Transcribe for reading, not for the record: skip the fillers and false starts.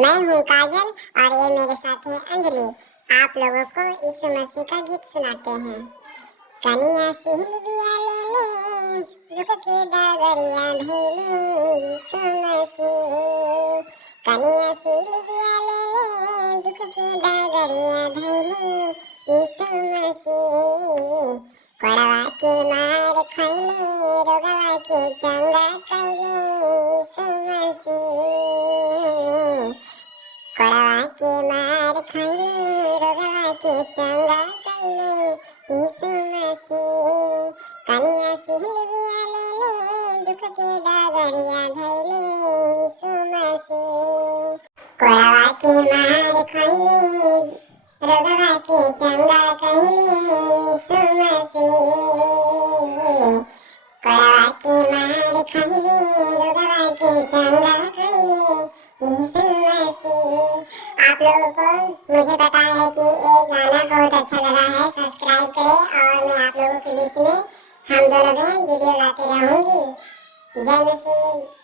मैं हूँ काजल और ये मेरे साथ है अंजलि। आप लोगों को यीशु मसीह का गीत सुनाते हैं। कनिया सिलविया ले ले, दुख के डगरिया धैले यीशु मसीह। कनिया सिलविया ले ले, दुख के डगरिया धैले यीशु मसीह। कोड़वा के मार खैले, रोगवा के चंगा कैले यीशु मसीह। कोड़वा के मार खैले, रोगवा के चंगा कैले यीशु मसीह। कनिया सिलविया ले ले, दुख के डगरिया धैले यीशु मसीह। कोड़वा के मार खैले, रोगवा के चंगा कैले यीशु मसीह। कोड़वा के मार खैले, रोगवा के चंगा कैले यीशु मसीह। आप लोगों को मुझे पता है कि ये गाना बहुत अच्छा लगा है। सब्सक्राइब करें और मैं आप लोगों के बीच में हम दोनों बहन वीडियो लाते रहूंगी। जय मसीह।